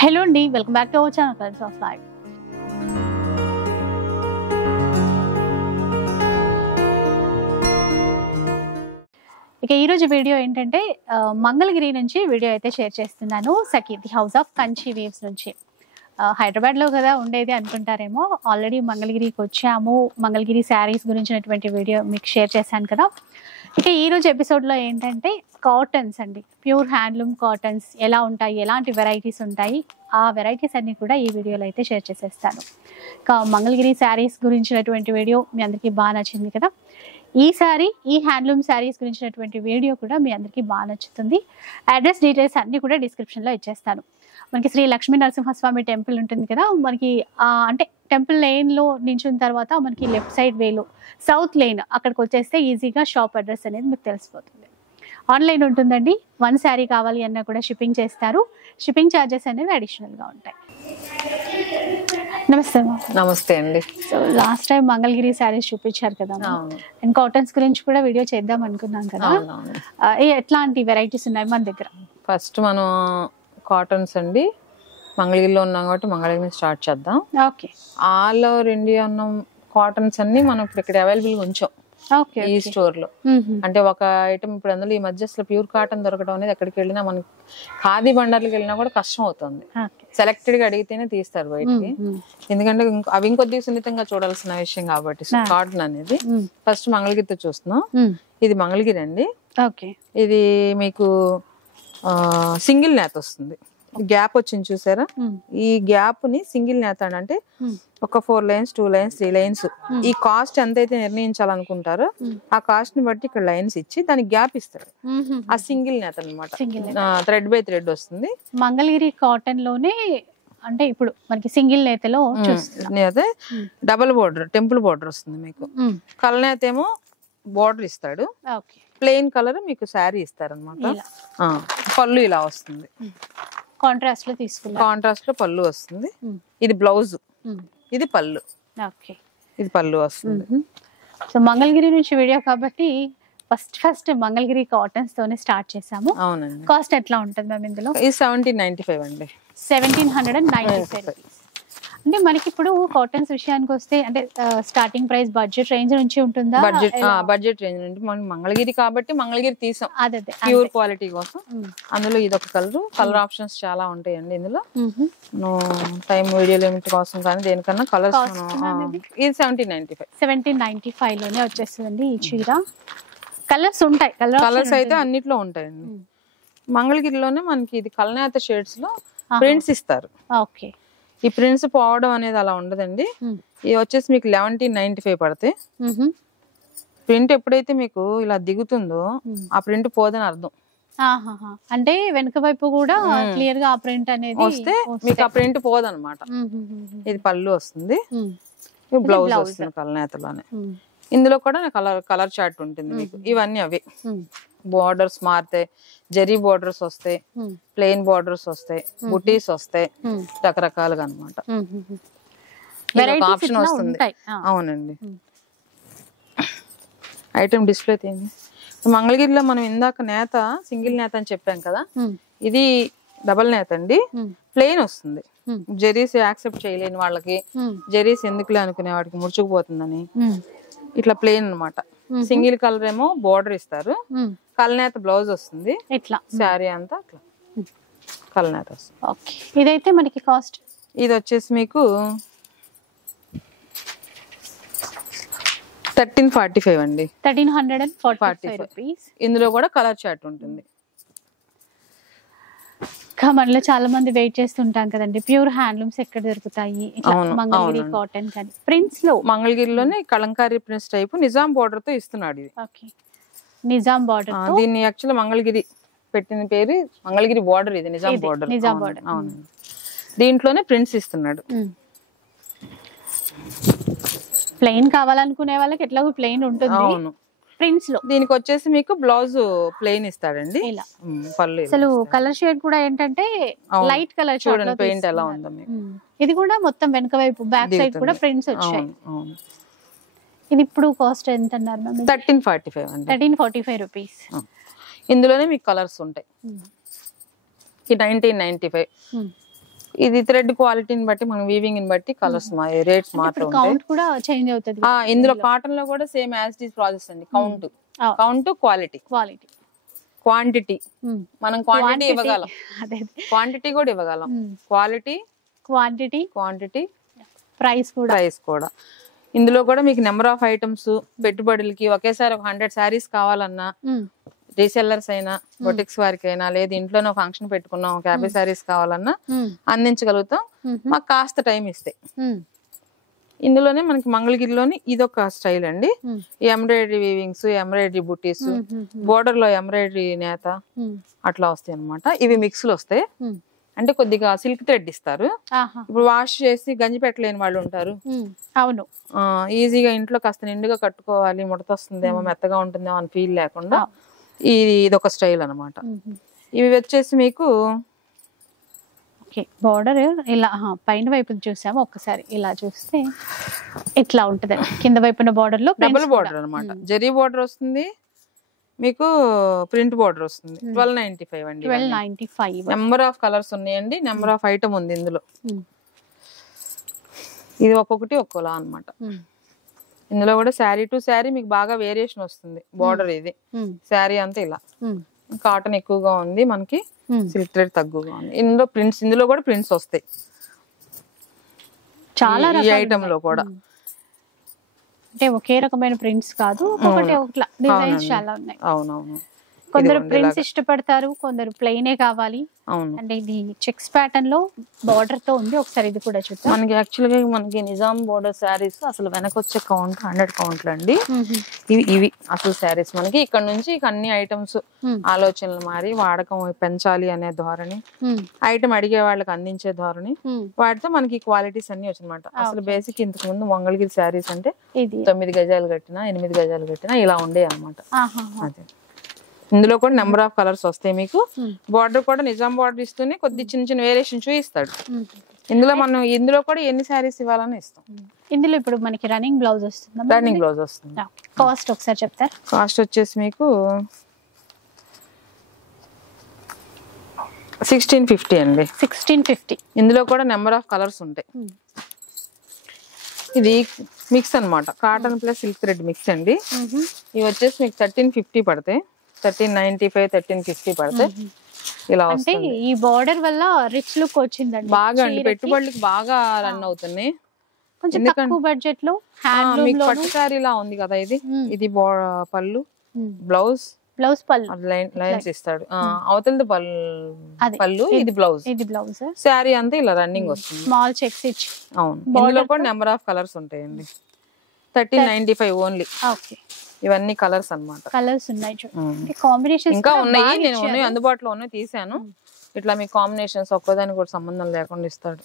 Hello అండి, welcome back to our channel colours of life. ఇక ఈరోజు వీడియో ఏంటంటే మంగళగిరి నుంచి వీడియో అయితే షేర్ చేస్తున్నాను. Sakhi the house of Kanchi weaves నుంచి. హైదరాబాద్లో కదా ఉండేది అనుకుంటారేమో, ఆల్రెడీ మంగళగిరికి వచ్చాము. మంగళగిరి శారీస్ గురించినటువంటి వీడియో మీకు షేర్ చేశాను కదా. ఇక ఈరోజు ఎపిసోడ్లో ఏంటంటే కాటన్స్ అండి, ప్యూర్ హ్యాండ్లూమ్ కాటన్స్ ఎలా ఉంటాయి, ఎలాంటి వెరైటీస్ ఉంటాయి, ఆ వెరైటీస్ అన్ని కూడా ఈ వీడియోలో అయితే షేర్ చేసేస్తాను. ఇక మంగళగిరి శారీస్ గురించినటువంటి వీడియో మీ అందరికీ బాగా నచ్చింది కదా. ఈ హ్యాండ్లూమ్ శారీస్ గురించినటువంటి వీడియో కూడా మీ అందరికీ బాగా నచ్చుతుంది. అడ్రస్ డీటెయిల్స్ అన్ని కూడా డిస్క్రిప్షన్లో ఇచ్చేస్తాను. మనకి శ్రీ లక్ష్మీ నరసింహస్వామి టెంపుల్ ఉంటుంది కదా, మనకి అంటే టెంపుల్ లేన్లో నించున్న తర్వాత మనకి లెఫ్ట్ సైడ్ వేలో సౌత్ లేన్ అక్కడికి వచ్చేస్తే ఈజీగా షాప్ అడ్రస్ అనేది మీకు తెలిసిపోతుంది. ఆన్లైన్ ఉంటుందండి. 1 శారీ కావాలి అన్నా కూడా షిప్పింగ్ చేస్తారు. షిప్పింగ్ ఛార్జెస్ అనేవి అడిషనల్గా ఉంటాయి. నమస్తే. నమస్తే అండి. So last time Mangalagiri saris చూపించారు కదా, అండ్ కాటన్స్ గురించి కూడా వీడియో చేద్దాం అనుకున్నాం కదా. ఎట్లాంటి వెరైటీస్ ఉన్నాయి మన దగ్గర? ఫస్ట్ మనం కాటన్స్ అండి, మంగళగిరిలో ఉన్నాం కాబట్టి మంగళగిరి స్టార్ట్ చేద్దాం. ఓకే. ఆల్ ఓవర్ ఇండియా ఉన్న కాటన్స్ అన్ని మనం ఇప్పుడు ఇక్కడ అవైలబుల్గా ఉంచాం ఈ స్టోర్ లో. అంటే ఒక ఐటమ్ ఇప్పుడు అందులో ఈ మధ్య అసలు ప్యూర్ కాటన్ దొరకడం అనేది ఎక్కడికి వెళ్ళినా మనకి ఖాదీ బండార్లకు వెళ్ళినా కూడా కష్టం అవుతుంది. సెలెక్టెడ్ గా అడిగితేనే తీస్తారు బయటికి, ఎందుకంటే అవి ఇంకొద్ది సున్నితంగా చూడాల్సిన విషయం కాబట్టి కాటన్ అనేది. ఫస్ట్ మంగళగిరితో చూస్తున్నాం. ఇది మంగళగిరి అండి. ఇది మీకు సింగిల్ నేత వస్తుంది. గ్యాప్ వచ్చింది చూసారా, ఈ గ్యాప్ ని సింగిల్ నేత అంటే ఒక 4 లైన్స్ 2 లైన్స్ 3 లైన్స్ ఈ కాస్ట్ ఎంతైతే నిర్ణయించాలనుకుంటారో ఆ కాస్ట్ ని బట్టి ఇక్కడ లైన్స్ ఇచ్చి దానికి గ్యాప్ ఇస్తారు. ఆ సింగిల్ నేత అనమాట. థ్రెడ్ బై థ్రెడ్ వస్తుంది. మంగళగిరి కాటన్ లోనే అంటే ఇప్పుడు మనకి సింగిల్ నేతలో నేత డబుల్ బోర్డర్ టెంపుల్ బోర్డర్ వస్తుంది మీకు. కలనేత ఏమో బోర్డర్ ఇస్తాడు, ప్లెయిన్ కలర్ మీకు శారీ ఇస్తారు అనమాట. పళ్ళు ఇలా వస్తుంది, కాంట్రాస్ట్ లో తీసుకున్నాం. కాంట్రాస్ట్ లో పళ్ళు వస్తుంది. ఇది బ్లౌజ్, ఇది పళ్ళు. ఇది పళ్ళు వస్తుంది. సో మంగళగిరి నుంచి వీడియో కాబట్టి ఫస్ట్ మంగళగిరి కాటన్స్ తోనే స్టార్ట్ చేసాము. అవునండి. కాస్ట్ ఎట్లా ఉంటుంది మ్యామ్ ఇందులో? ఇది 1795 అండి. 1795 రూపీస్. అంటే మనకి ఇప్పుడు కాటన్స్ విషయానికి వస్తే అంటే స్టార్టింగ్ ప్రైస్ బడ్జెట్ రేంజ్ నుంచి ఉంటుందా? బడ్జెట్ రేంజ్ నుంచి. మనం మంగళగిరి కాబట్టి మంగళగిరి తీసాం ప్యూర్ క్వాలిటీ కోసం. అందులో ఇది ఒక కలర్ ఆప్షన్స్ చాలా ఉంటాయండి ఇందులో. టైం వీడియో లిమిట్ కోసం కానీ దేనికన్నా కలర్స్. ఇది 1795 లోనే వచ్చేస్తుందండి ఈ చీర. కలర్స్ ఉంటాయి, కలర్స్ అయితే అన్నిట్లో ఉంటాయండి. మంగళగిరిలోనే మనకి ఇది కలనేత షేడ్స్ లో ప్రింట్స్ ఇస్తారు. ఓకే. ఈ ప్రింట్స్ పోవడం అనేది అలా ఉండదండి. ఇది వచ్చేసి మీకు 1195 పడతాయి. ప్రింట్ ఎప్పుడైతే మీకు ఇలా దిగుతుందో ఆ ప్రింట్ పోదని అర్థం. అంటే వెనక వైపు కూడా క్లియర్ గా ఆ ప్రింట్ అనేది వస్తే మీకు ఆ ప్రింట్ పోదనమాట. ఇది పళ్ళు వస్తుంది, బ్లౌజ్ వస్తుంది కలనేతలోనే. ఇందులో కూడా కలర్ చార్ట్ ఉంటుంది మీకు. ఇవన్నీ అవి బోర్డర్స్ మారుతాయి, జరీ బోర్డర్స్ వస్తాయి, ప్లెయిన్ బోర్డర్స్ వస్తాయి, బుటీస్ వస్తాయి, రకరకాలుగా అనమాట. ఆప్షన్ వస్తుంది. అవునండి. ఐటమ్ డిస్ప్లే తీయండి. మంగళగిరిలో మనం ఇందాక నేత సింగిల్ నేత అని చెప్పాం కదా, ఇది డబల్ నేత అండి. ప్లెయిన్ వస్తుంది. జరీస్ యాక్సెప్ట్ చేయలేని వాళ్ళకి, జరీస్ ఎందుకులే అనుకునే వాడికి ముడుచుకుపోతుందని ఇట్లా ప్లెయిన్ అనమాట. సింగిల్ కలర్ ఏమో బోర్డర్ ఇస్తారు, కలనేత బ్లౌజ్ వస్తుంది. ఇట్లా శారీ అంతా అట్లా కలనేత వస్తుంది. ఇదైతే మనకి కాస్ట్ ఇది వచ్చేసి మీకు 1345 అండి. 1345 రూపీస్. ఇందులో కూడా కలర్ చార్ట్ ఉంటుంది. మనలో చాలా మంది వెయిట్ చేస్తుంటాం కదండి, ప్యూర్ హ్యాండ్లూమ్స్ ఎక్కడ దొరుకుతాయి మంగళగిరి కాటన్ కానీ ప్రింట్స్ లో? మంగళగిరిలోనే kalamkari prints type Nizam border తో ఇస్తున్నాడు ఇది. నిజాం బోర్డర్. దీన్ని యాక్చువల్ మంగళగిరి పెట్టిన పేరు మంగళగిరి బోర్డర్. ఇది నిజాం బోర్డర్. అవును. దీంట్లోనే ప్రింట్స్ ఇస్తున్నాడు. ప్లెయిన్ కావాలనుకునే వాళ్ళకి ఎట్లాగో ప్లెయిన్ ఉంటుంది. అవును. ప్రింట్స్ లో దీనికి వచ్చేసి మీకు బ్లౌజ్ ప్లెయిన్ ఇస్తాడండి. పళ్ళు అసలు కలర్ షేడ్ కూడా ఏంటంటే లైట్ కలర్. చూడండి పెయింట్ ఎలా ఉందో మీకు. ఇది కూడా మొత్తం వెనక వైపు బ్యాక్ సైడ్ కూడా ప్రింట్స్ వచ్చాయి. ఇది ఇప్పుడు కాస్ట్ ఎంత అన్నారు మ్యామ్? 1345 అండి. 1345 రూపీస్. ఇందులోనే మీకు కలర్స్ ఉంటాయి. 1995. ఇది థ్రెడ్ క్వాలిటీని బట్టి మనం వీవింగ్ ని బట్టి కలర్స్ రేట్స్ మాత్రం కౌంట్ కూడా చేంజ్ అవుతుంది. ఇందులో కాటన్ లో కూడా same as it is process అండి. కౌంట్ క్వాలిటీ క్వాంటిటీ మనం క్వాంటిటీ ఇవ్వగలం, క్వాంటిటీ కూడా ఇవ్వగలం. క్వాంటిటీ ప్రైస్ కూడా. ఇందులో కూడా మీకు నెంబర్ ఆఫ్ ఐటమ్స్ పెట్టుబడులకి ఒకేసారి ఒక 100 శారీస్ కావాలన్నా, రీసెల్లర్స్ అయినా, బొటిక్స్ వారికి అయినా, లేదు ఇంట్లోనే ఫంక్షన్ పెట్టుకున్నాం ఒక 50 శారీస్ కావాలన్నా అందించగలుగుతాం. మాకు కాస్త టైం ఇస్తే. ఇందులోనే మనకి మంగళగిరిలోని ఇదొక స్టైల్ అండి. ఎంబ్రాయిడరీ వీవింగ్స్, ఎంబ్రాయిడరీ బుటీస్, బోర్డర్ లో ఎంబ్రాయిడరీ నేత అట్లా వస్తాయి అనమాట. ఇవి మిక్స్ లో వస్తాయి. అంటే కొద్దిగా సిల్క్ థ్రెడ్ ఇస్తారు. ఇప్పుడు వాష్ చేసి గంజి పెట్టలేని వాళ్ళు ఉంటారు. అవును, ఈజీగా ఇంట్లో కాస్త నిండుగా కట్టుకోవాలి, ముడత వస్తుందేమో, మెత్తగా ఉంటుందేమో అని ఫీల్ లేకుండా ఇదొక స్టైల్ అనమాట. ఇవి వచ్చేసి మీకు బార్డర్ ఇలా పైన వైపు చూసాము, ఒక్కసారి ఇలా చూస్తే ఇట్లా ఉంటది. కింద వైపున బార్డర్ లో డబుల్ బార్డర్ అనమాట. జరీ బార్డర్ వస్తుంది మీకు, ప్రింట్ బార్డర్ వస్తుంది. 1295 అండి. 1295. నెంబర్ ఆఫ్ కలర్స్ ఉన్నాయండి, నెంబర్ ఆఫ్ ఐటమ్ ఉంది ఇందులో. ఇది ఒక్కొక్కటి ఒక్కోలా అనమాట. ఇందులో కూడా శారీ టు శారీ మీకు బాగా వేరియేషన్ వస్తుంది. బార్డర్ ఇది, శారీ అంతా ఇలా. కాటన్ ఎక్కువగా ఉంది మనకి, సిల్క్ థ్రెడ్ తక్కువగా ఉంది. ఇందులో కూడా ప్రింట్స్ వస్తాయి చాలా ఈ ఐటమ్ లో కూడా. అంటే ఒకే రకమైన ప్రింట్స్ కాదు, ఒక్కొక్కటి ఒకట్లా డిజైన్స్ చాలా ఉన్నాయి. అవునవును. కొందరు ప్రింట్స్ ఇష్టపడతారు, కొందరు ప్లెయినే కావాలి. అంటే ఇది చెక్స్ ప్యాటర్న్ లో బార్డర్ తో ఉంది. ఒకసారి ఇది కూడా చూద్దాం. మనకి యాక్చువల్ గా మనకి నిజాం బోర్డర్ శారీస్ అసలు వెనకొచ్చే కౌంట్ 100 కౌంట్లు అండి. ఇవి అసలు శారీస్ మనకి ఇక్కడ నుంచి అన్ని ఐటమ్స్ ఆలోచనలు మారి వాడకం పెంచాలి అనే ధోరణి, ఐటమ్ అడిగే వాళ్ళకి అందించే ధోరణి, వాటితో మనకి క్వాలిటీస్ అన్ని వచ్చనమాట. అసలు బేసిక్ ఇంతకు ముందు మంగళగిరి శారీస్ అంటే 9 గజాలు కట్టినా 8 గజాలు కట్టినా ఇలా ఉండే అనమాట. అదే ఇందులో కూడా నెంబర్ ఆఫ్ కలర్స్ వస్తాయి మీకు. బార్డర్ కూడా నిజాం బార్డర్ ఇస్తూనే కొద్ది చిన్న చిన్న వేరియేషన్ చూపిస్తాడు. ఇందులో కూడా ఎన్ని శారీస్ ఇవ్వాలని ఇస్తాం. ఇందులో ఇప్పుడు మనకి రన్నింగ్ బ్లౌజ్ వస్తుంది. రన్నింగ్ బ్లౌజ్ వస్తుంది. కాస్ట్ ఒకసారి చెప్తారు. కాస్ట్ వచ్చేసి మీకు 1650 అండి. 1650. ఇందులో కూడా నెంబర్ ఆఫ్ కలర్స్ ఉంటాయి. ఇది మిక్స్ అనమాట, cotton plus silk thread mix అండి. ఇవి వచ్చేసి మీకు 1350 పడతాయి. 1395, 1350 పడతాయి. ఇలా వస్తుంది. ఈ బార్డర్ వల్ల రిచ్ లుక్ వచ్చిందండి బాగా అండి. పెట్టుబడులకి బాగా రన్ అవుతున్నాయి. కొంచెం తక్కువ బడ్జెట్ లో మీకు పట్టు సారీ లా ఉంది కదా ఇది. ఇది పళ్ళు, బ్లౌజ్ పళ్ళు లైన్స్ ఇస్తాడు. అవతలది పళ్ళు, ఇది బ్లౌజ్. శారీ అంతా ఇలా రన్నింగ్ వస్తుంది. స్మాల్ చెక్స్ ఇచ్చి. అవును. ఇందులో కూడా నెంబర్ ఆఫ్ కలర్స్ ఉంటాయండి. 1395 ఓన్లీ. ఇవన్నీ కలర్స్ అన్నమాట. కలర్స్ ఉన్నాయి, కాంబినేషన్స్ ఇంకా ఉన్నాయి. నేను అందుబాటులో ఉన్నాయి తీసాను. ఇట్లా మీ కాంబినేషన్స్ ఒక్కదానికి కూడా సంబంధం లేకుండా ఇస్తాడు.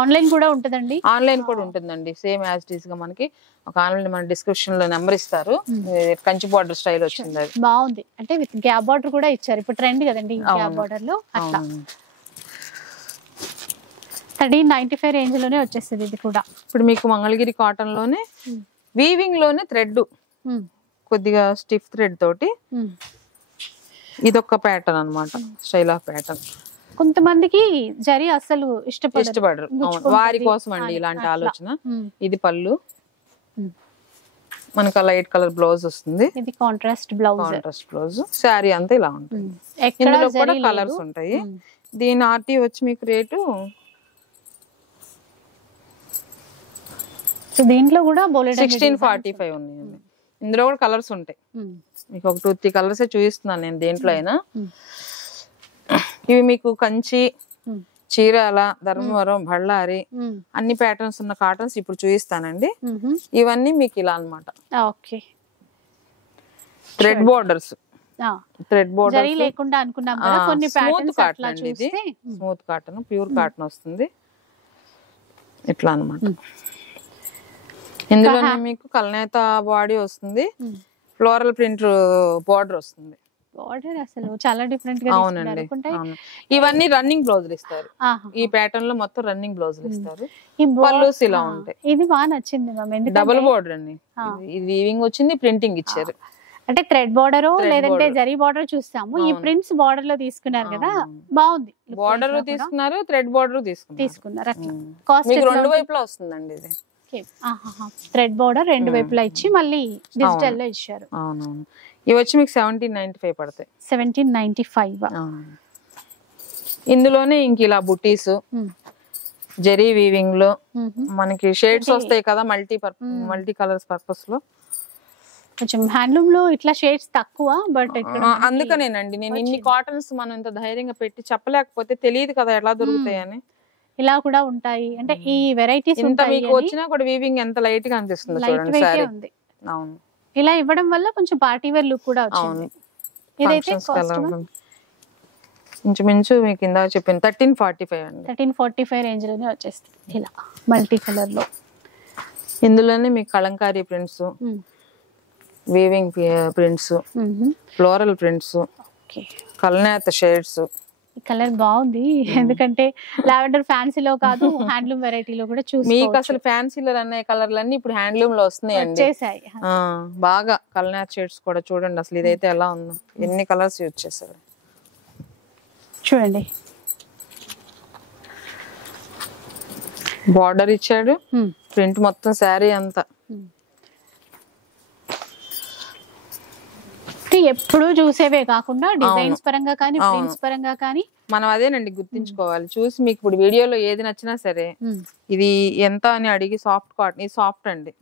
ఆన్లైన్ కూడా ఉంటుందండి. ఆన్లైన్ కూడా ఉంటుందండి. సేమ్ యాజ్ ఇట్ ఈస్ గా మనకి ఒక ఆన్లైన్ మన డిస్క్రిప్షన్ లో నెంబర్ ఇస్తారు. కంచి బార్డర్ స్టైల్ వచ్చింది, అది బాగుంది. అంటే విత్ గ్యాప్ బార్డర్ కూడా ఇచ్చారు. ఇప్పుడు ట్రెండ్ కదండి గ్యాప్ బార్డర్ లో. అట్లా 1395 రేంజ్ లోనే వచ్చేస్తుంది ఇది కూడా. ఇప్పుడు మీకు మంగళగిరి కాటన్ లోనే వీవింగ్ లోనే థ్రెడ్ కొద్దిగా స్టిఫ్ థ్రెడ్ తోటి ఇదొక ప్యాటర్న్ అన్నమాట. Style of pattern. కొంతమందికి జరీ అసలు ఇష్టపడరు. వారి కోసం అండి ఇలాంటి ఆలోచన. ఇది పళ్ళు, మనకు లైట్ కలర్ బ్లౌజ్ వస్తుంది. ఇది కాంట్రాస్ట్ బ్లౌజ్. శారీ అంతా ఇలా ఉంటుంది. ఇందులో కూడా కలర్స్ ఉంటాయి. దీని ఆర్టీ వచ్చి మీకు రేటు దీంట్లో కూడా 1645 ఉన్నాయండి. ఇందులో కూడా కలర్స్ ఉంటాయి. మీకు ఒక 2-3 కలర్స్ చూపిస్తున్నాను నేను దేంట్లో అయినా. ఇవి మీకు కంచి, చీరాల, ధర్మవరం, బళ్ళారి అన్ని ప్యాటర్న్స్ ఉన్న కాటన్స్ ఇప్పుడు చూపిస్తానండి. ఇవన్నీ మీకు ఇలా అన్నమాట. Thread borders. స్మూత్ కాటన్ అండి. ఇది స్మూత్ కాటన్, ప్యూర్ కాటన్ వస్తుంది. ఇట్లా అన్నమాట. ఇందులో మీకు కల్నేత బాడీ వస్తుంది, ఫ్లోరల్ ప్రింట్ బార్డర్ వస్తుంది. అసలు చాలా డిఫరెంట్ గా. అవునండి. ఇవన్నీ రన్నింగ్ బ్లౌజులు ఇస్తారు. ఈ ప్యాటర్న్ లో మొత్తం రన్నింగ్ బ్లౌజులు ఇస్తారు. పల్లూస్ ఇలా ఉంటాయి. ఇది బాగా నచ్చింది మ్యామ్. డబుల్ బోర్డర్ అండి. ఇది వీవింగ్ వచ్చింది, ప్రింటింగ్ ఇచ్చారు. అంటే థ్రెడ్ బార్డర్ లేదంటే జరీ బార్డర్ చూస్తాము. ఈ ప్రింట్స్ బార్డర్ లో తీసుకున్నారు కదా, బాగుంది. బార్డర్ తీసుకున్నారు, థ్రెడ్ బార్డర్ తీసుకున్నారు. కాస్ట్ రెండు వైపులా వస్తుందండి ఇది. థ్రెడ్ బార్డర్ రెండు వైపులా ఇచ్చి మళ్ళీ డిజిటల్ లో ఇచ్చారు. అవునవును. ఇవి వచ్చి మీకు 1795 పడతాయి. 1795. ఇందులోనే ఇంక ఇలా బుట్టీస్ జరీ వీవింగ్ లో మనకి షేడ్స్ వస్తాయి కదా, మల్టీ కలర్స్ పర్పస్ లో. కొంచెం హ్యాండ్లూమ్ లో ఇట్లా షేడ్స్ తక్కువ, బట్ అందుకనేనండి నేను ఇన్ని కాటన్స్ మనం ఇంత ధైర్యంగా పెట్టి చెప్పలేకపోతే తెలియదు కదా ఎలా దొరుకుతాయని. ఇలా కూడా ఉంటాయి అంటే ఈ వెరైటీస్ ఇంత మీకు వచ్చినా కూడా వీవింగ్ ఎంత లైట్ గా అనిపిస్తుంది చూడండి సారీ. అవును, ఇలా ఇవ్వడం వల్ల కొంచెం పార్టీ వేర్ లుక్ కూడా వచ్చింది. ఇదైతే ఇంచుమించు మీకు ఇందాక చెప్పింది 1345 అండి. 1345 రేంజ్ లోనే వచ్చేస్తుంది ఇలా మల్టీ కలర్ లో. ఇందులోనే మీకు kalamkari prints, weaving prints, floral prints, కల్నేత షేడ్స్. ఈ కలర్ బాగుంది ఎందుకంటే లావెండర్ ఫ్యాన్సీలో కాదు హ్యాండ్లూమ్ వెరైటీలో కూడా చూసి మీకు అసలు ఫ్యాన్సీలో అనే కలర్లు అన్ని ఇప్పుడు హ్యాండ్లూమ్ లో వస్తున్నాయండి. బాగా కల్నేత షేడ్స్ కూడా చూడండి అసలు ఇదైతే ఎలా ఉందో, ఎన్ని కలర్స్ యూజ్ చేశారు చూడండి. బార్డర్ ఇచ్చాడు, ప్రింట్ మొత్తం శారీ అంతా. ఎప్పుడు చూసేవే కాకుండా డిజైన్స్ పరంగా కానీ ప్రింట్స్ పరంగా కానీ మనం అదేనండి గుర్తించుకోవాలి. చూసి మీకు ఇప్పుడు వీడియోలో ఏది నచ్చినా సరే ఇది ఎంత అని అడిగి, సాఫ్ట్ కాటన్ ఇది సాఫ్ట్ అండి,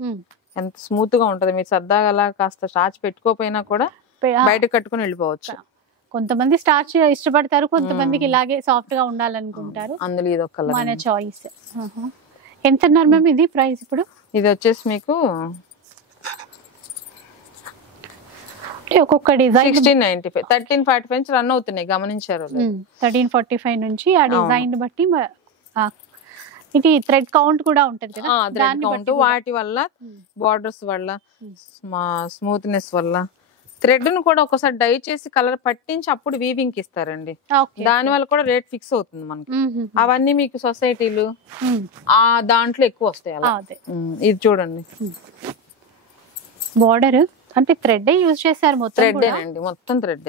ఎంత స్మూత్ గా ఉంటది. మీరు సరదాగా అలా కాస్త స్టార్చ్ పెట్టుకోపోయినా కూడా బయట కట్టుకుని వెళ్ళిపోవచ్చు. కొంతమంది స్టార్చ్ ఇష్టపడతారు, కొంతమందికి ఇలాగే సాఫ్ట్ గా ఉండాలనుకుంటారు. అందులో ఇది ఒక మన చాయిస్. ఎంత అన్నారు మ్యామ్ ఇది ప్రైస్ ఇప్పుడు? ఇది వచ్చేసి మీకు ఒక్కొక్క డిజైన్ 1695 1345 నుంచి రన్ అవుతున్నాయి, గమనించారు. 1345 నుంచి ఆ డిజైన్ బట్టి ఇది థ్రెడ్ కౌంట్ కూడా ఉంటది కదా, థ్రెడ్ కౌంట్ వాటి వల్ల, బార్డర్స్ వల్ల, స్మూత్నెస్ వల్ల. థ్రెడ్ ను కూడా ఒకసారి డై చేసి కలర్ పట్టించి అప్పుడు వీవింగ్ కి ఇస్తారండి. దాని వల్ల కూడా రేట్ ఫిక్స్ అవుతుంది మనకి. అవన్నీ మీకు సొసైటీలు ఆ దాంట్లో ఎక్కువ వస్తాయి అలా. ఇది చూడండి, బార్డర్ అంటే థ్రెడ్ యూజ్ చేశారు మొత్తం. థ్రెడ్ అండి, మొత్తం థ్రెడ్.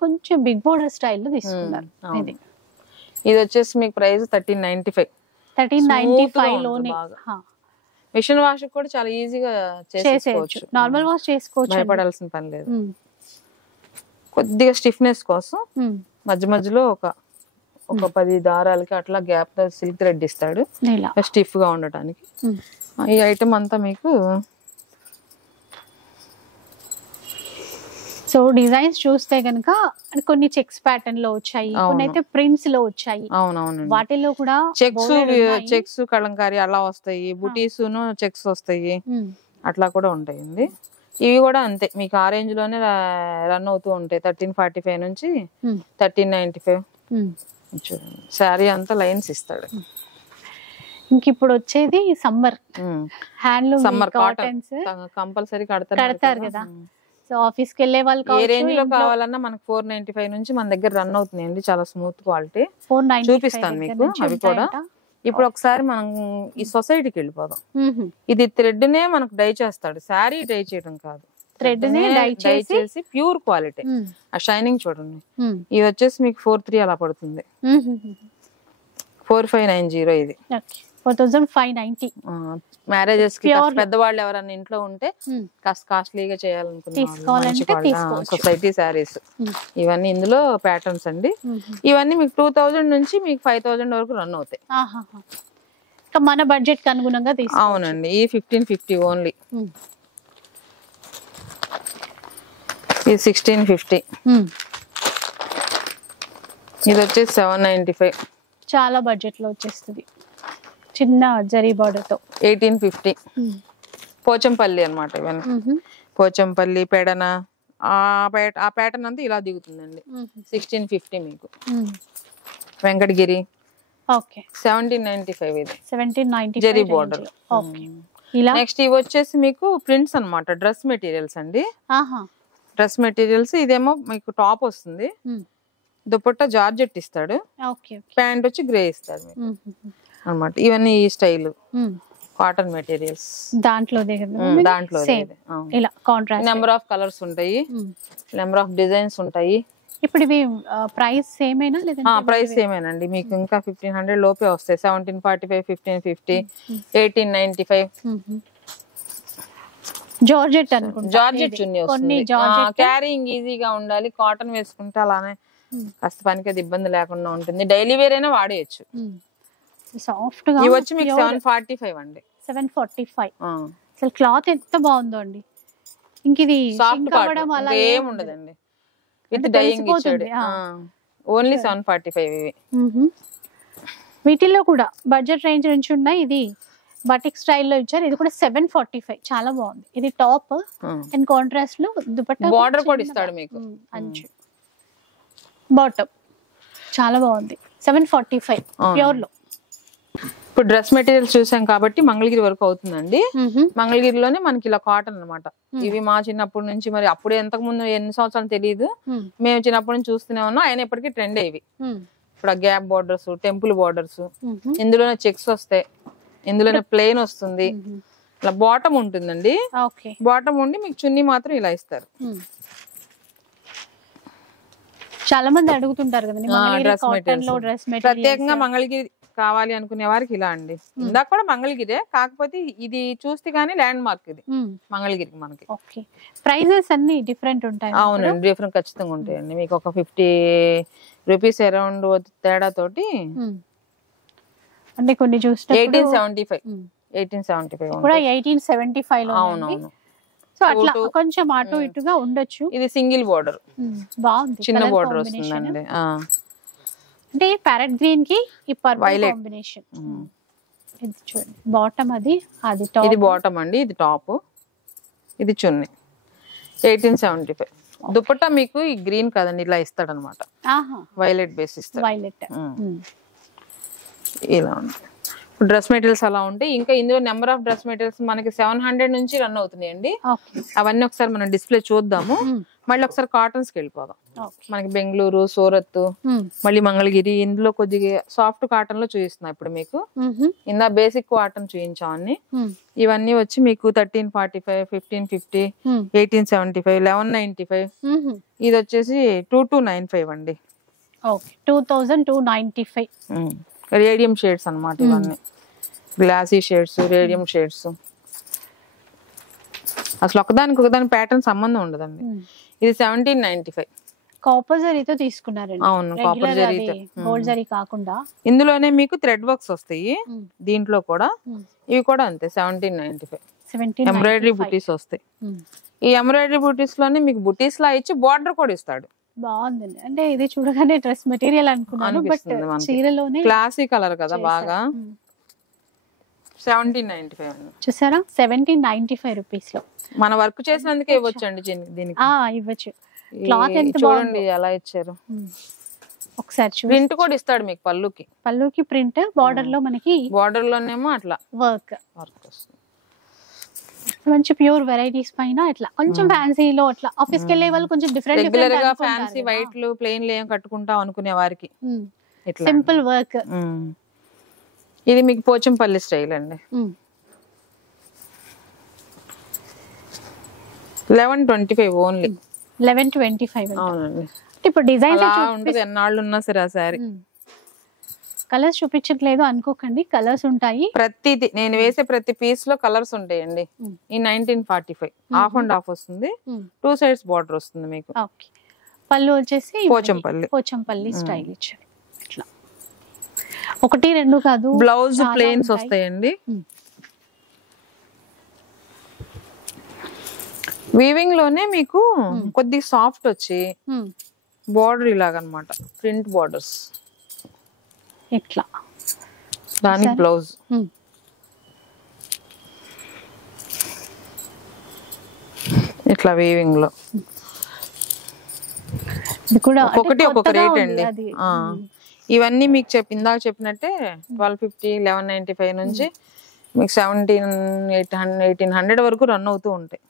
కొంచెం బిగ్ బార్డర్ స్టైల్లో తీసుకున్నారు. ఇది వచ్చేసి మీకు ప్రైస్ 1395. 1395 లోనే. మిషన్ వాష్ కూడా చాలా ఈజీగా చేసుకోవచ్చు, నార్మల్ వాష్ చేసుకోవచ్చు, భయపడాల్సిన పని లేదు. కొద్దిగా స్టిఫ్నెస్ కోసం మధ్య మధ్యలో ఒక 10 దారాలకి అట్లా గ్యాప్ సిల్క్ థ్రెడ్ ఇస్తాడు స్టిఫ్ గా ఉండటానికి. ఈ ఐటమ్ అంతా మీకు సో డిజైన్స్ చూస్తే గనక కొన్ని చెక్స్ ప్యాటర్న్ లో వచ్చాయి, కొన్ని అయితే ప్రింట్స్ లో వచ్చాయి. అవునవును, వాటిలో కూడా చెక్స్ కలంకారీ అలా వస్తాయి, బుటీస్ చెక్స్ వస్తాయి, అట్లా కూడా ఉంటాయండి. ఇవి కూడా అంతే మీకు ఆ రేంజ్ లోనే రన్ అవుతూ ఉంటాయి. 1345 నుంచి 1395. చూడండి శారీ అంతా లైన్స్ ఇస్తాడు. ఇంక ఇప్పుడు వచ్చేది summer handloom, summer cottons compulsory కడతారు కదా. సో ఆఫీస్ కి వెళ్ళే వాళ్ళు ఏ రేంజ్ లో కావాలన్నా మనకు 495 నుంచి మన దగ్గర రన్ అవుతున్నాయండి, చాలా స్మూత్ క్వాలిటీ. చూపిస్తాను మీకు అవి కూడా. ఇప్పుడు ఒకసారి మనం ఈ సొసైటీకి వెళ్ళిపోదాం. ఇది థ్రెడ్ నే మనకు డై చేస్తాడు, శారీ డై చేయడం కాదు, థ్రెడ్ నే డై చేసి ప్యూర్ క్వాలిటీ. ఆ షైనింగ్ చూడండి. ఇది వచ్చేసి మీకు 43 అలా పడుతుంది. 4590 ఇది. 4590. మ్యారేజెస్ కి పెద్దవాళ్ళు ఎవరన్నా ఇంట్లో ఉంటే కాస్త కాస్ట్లీగా చేయాలనుకున్నారు సొసైటీ శారీస్. ఇవన్నీ ఇందులో ప్యాటర్న్స్ అండి. ఇవన్నీ మీకు 2000 నుంచి మీకు 5000 వరకు రన్ అవుతాయి. మన బడ్జెట్ కి అనుగుణంగా తీసుకోవచ్చు. అవునండి, ఈ 1550 ఓన్లీ. ఇది 1650. ఇది వచ్చేసి 795. చాలా బడ్జెట్ లో వచ్చేస్తుంది, చిన్న జరీ బార్డర్ తో. 1850. పోచంపల్లి అన్నమాట ఇవన్నీ. పోచంపల్లి పెడన ఆ ప్యాటర్న్ అంతా ఇలా దిగుతుందండి. 1650 మీకు. వెంకటగిరి 1795. ఇది 1795 జరీ బార్డర్. నెక్స్ట్ ఇవి వచ్చేసి మీకు ప్రింట్స్ అన్నమాట, డ్రెస్ మెటీరియల్స్ అండి. Dress materials. ఇదేమో మీకు టాప్ వస్తుంది, దుపట్టా జార్జెట్ ఇస్తాడు, ప్యాంట్ వచ్చి గ్రే ఇస్తాడు అన్నమాట. ఇవన్నీ ఈ స్టైల్ కాటన్ మెటీరియల్స్ దాంట్లో దాంట్లో ఇలా కాంట్రాస్ట్ నెంబర్ ఆఫ్ కలర్స్ ఉంటాయి, నెంబర్ ఆఫ్ డిజైన్స్ ఉంటాయి. ఇప్పుడు ఇవి ప్రైస్ సేమేనా లేదా? ప్రైస్ సేమేనండి, మీకు ఇంకా 1500 లోపే వస్తాయి. 1745, 1550, 1895. జార్జెట్ అనుకుంటా, జార్జెట్ చున్నీ వస్తుంది. క్యారింగ్ ఈజీగా ఉండాలి, కాటన్ వేసుకుంటే అలానే కాస్త పనికి అది ఇబ్బంది లేకుండా ఉంటుంది. డైలీ వేర్ అయినా వాడేయచ్చు. సాఫ్ట్ గా ఇవి వచ్చి మీకు 745 అండి. 745. అసలు క్లాత్ ఎంత బాగుందో అండి. ఇంక ఇది సాఫ్ట్ కాటన్ అలా ఏం ఉండదండి, విత్ డైయింగ్ ఇచ్చాడు. ఓన్లీ 745 ఇవి. వీటిల్లో కూడా బడ్జెట్ రేంజ్ నుంచి ఉన్నాయి. ఇది బటిక్ స్టైల్లో ఇచ్చారు. ఇది కూడా 745, చాలా బాగుంది. ఇది టాప్ అండ్ కాంట్రాస్ట్ లో దుపట్టా, బార్డర్ కూడా ఇస్తాడు మీకు. అంచు బాటమ్ చాలా బాగుంది. 745 ప్యూర్ లో. ఇప్పుడు డ్రెస్ మెటీరియల్స్ చూసాం కాబట్టి మంగళగిరి వరకు అవుతుందండి. మంగళగిరిలోనే మనకి ఇలా కాటన్ అన్నమాట. ఇవి మా చిన్నప్పటి నుంచి, మరి అప్పుడు ఎంతకు ముందు ఎన్ని సంవత్సరాలు తెలియదు, మేము చిన్నప్పటి నుంచి చూస్తూనే ఉన్నాం. ఆయన ఇప్పటికీ ట్రెండ్ ఇవి. ఇప్పుడు ఆ గ్యాప్ బార్డర్స్, టెంపుల్ బార్డర్స్, ఇందులోనే చెక్స్ వస్తాయి, ఇందులోనే ప్లెయిన్ వస్తుంది. ఇలా బాటమ్ ఉంటుందండి. బాటమ్ ఉండి మీకు చున్నీ మాత్రం ఇలా ఇస్తారు. చాలా మంది అడుగుతుంటారు కదా ప్రత్యేకంగా మంగళగిరి కావాలి అనుకునే వారికి ఇలా అండి. ఇందాక కూడా మంగళగిరే, కాకపోతే ఇది చూస్తే గానీ ల్యాండ్ మార్క్ ఇది మంగళగిరికి మనకి. ప్రైజెస్ అన్ని డిఫరెంట్ ఉంటాయి. అవునండి, డిఫరెంట్ ఖచ్చితంగా ఉంటాయండి. మీకు ఒక 50 రూపీస్ అరౌండ్ తేడా తోటి. అంటే కొన్ని చూస్తే 1875 కూడా 1875 లో. అవునవును. సో అట్లా కొంచెం అటు ఇటుగా ఉండొచ్చు. ఇది సింగిల్ బోర్డర్, బాగుంది, చిన్న బోర్డర్ వస్తుందండి. అంటే ప్యారెట్ గ్రీన్ కి ఈ పర్పుల్ కాంబినేషన్. ఇది చూడండి బాటమ్, అది టాప్. ఇది బాటమ్ అండి, ఇది టాప్, ఇది చున్నీ. 1875. దుపట్టా మీకు ఈ గ్రీన్ కదండి, ఇలా ఇస్తాడు అనమాట. వైలెట్ బేస్ ఇస్తాడు. వైలెట్ ఇలా ఉంది. డ్రెస్ మెటీరియల్స్ అలా ఉంటాయి. ఇంకా ఇందులో నెంబర్ ఆఫ్ డ్రెస్ మెటీరియల్స్ మనకి 700 నుంచి రన్ అవుతున్నాయండి. అవన్నీ ఒకసారి మనం డిస్ప్లే చూద్దాము. మళ్ళీ ఒకసారి కాటన్స్ కి వెళ్ళిపోదాం. మనకి బెంగళూరు, సూరత్, మళ్ళీ మంగళగిరి, ఇందులో కొద్దిగా సాఫ్ట్ కాటన్ లో చూపిస్తున్నా ఇప్పుడు మీకు. ఇందా బేసిక్ కాటన్ చూపించామని. ఇవన్నీ వచ్చి మీకు 1345, 1550, 1875, 1195. ఇది వచ్చేసి 2295 అండి. 2295. రేడియం షేడ్స్ అన్నమాట ఇవన్నీ. Glossy shades, radium shades. అసలు ఒకదాని ప్యాటర్న్ సంబంధం ఉండదండి. ఇది 1795. కాపర్ జరీతో తీసుకున్నారండి. అవును, కాపర్ జరీతో, గోల్డ్ జరీ కాకుండా. ఇందులోనే మీకు థ్రెడ్ వర్క్స్ వస్తాయి దీంట్లో కూడా. ఇవి కూడా అంతే 1795. ఎంబ్రాయిడరీ బుటీస్ వస్తాయి. ఈ ఎంబ్రాయిడరీ బుటీస్ లోనే మీకు బుటీస్ లా ఇచ్చి బార్డర్ కూడా ఇస్తాడు. బాగుందండి. అంటే ఇది చూడగానే డ్రెస్ మెటీరియల్ అనుకున్నాను, బట్ చీరలోనే క్లాసీ కలర్ కదా బాగా. 1795 చూసారా, 1795 రూపీస్ లో మన వర్క్ చేసినందుకే ఇవ్వచ్చండి దీనికి. ఇవ్వచ్చు. క్లాత్ ఎంత చూడండి ఎలా ఇచ్చారు. ఒకసారి ప్రింట్ కూడా ఇస్తాడు మీకు పళ్ళుకి ప్రింట్. బార్డర్ లో మనకి బార్డర్ లోనేమో అట్లా వర్క్ వస్తుంది. మంచి ప్యూర్ వెరైటీస్ పైన ఇట్లా కొంచెం ఫ్యాన్సీలో అట్లా ఆఫీస్కి వెళ్ళే వాళ్ళు కొంచెం డిఫరెంట్ రెగ్యులర్ గా ఫ్యాన్సీ వైట్లు ప్లెయిన్ ఏం కట్టుకుంటాం అనుకునే వారికి ఇట్లా సింపుల్ వర్క్. ఇది మీకు పోచంపల్లి స్టైల్ అండి. 1125 ఓన్లీ. 1125. అవునండి. ఇప్పుడు డిజైన్ ఉంటుంది, ఎన్నాళ్ళు ఉన్నా సరే ఆ సారీ. కలర్స్ చూపించట్లేదు అనుకోకండి, కలర్స్ ఉంటాయి. ప్రతిది నేను వేసే ప్రతి పీస్ లో కలర్స్ ఉంటాయండి. ఈ 1945 హాఫ్ అండ్ హాఫ్ వస్తుంది, 2 సైడ్స్ బార్డర్ వస్తుంది మీకు. పళ్ళు వచ్చేసి పోచంపల్లి స్టైల్ ఇచ్చారు. ఇట్లా 1, 2 కాదు, బ్లౌజ్ ప్లేన్స్ వస్తాయండి. వీవింగ్ లోనే మీకు కొద్ది సాఫ్ట్ వచ్చి బార్డర్ ఇలాగనమాట, ప్రింట్ బార్డర్స్ ఇట్లా. దానికి బ్లౌజ్ ఇట్లా వీవింగ్ లో. ఒక్కొక్కటి ఒక్కొక్క రేట్ అండి. ఇవన్నీ మీకు ఇందాక చెప్పినట్టే 1250, 1195 నుంచి మీకు 1800 వరకు రన్ అవుతూ ఉంటాయి